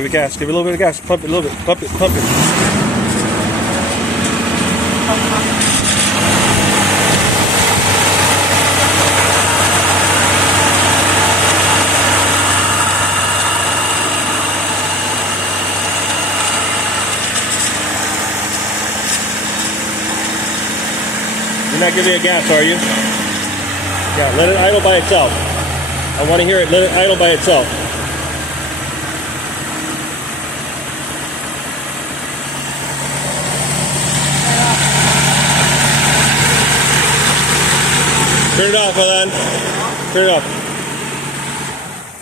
Give it gas. Give it a little bit of gas. Pump it a little bit. Pump it. Pump it. You're not giving it gas, are you? Yeah, let it idle by itself. I want to hear it. Let it idle by itself. Turn it off, Alan. Turn it off.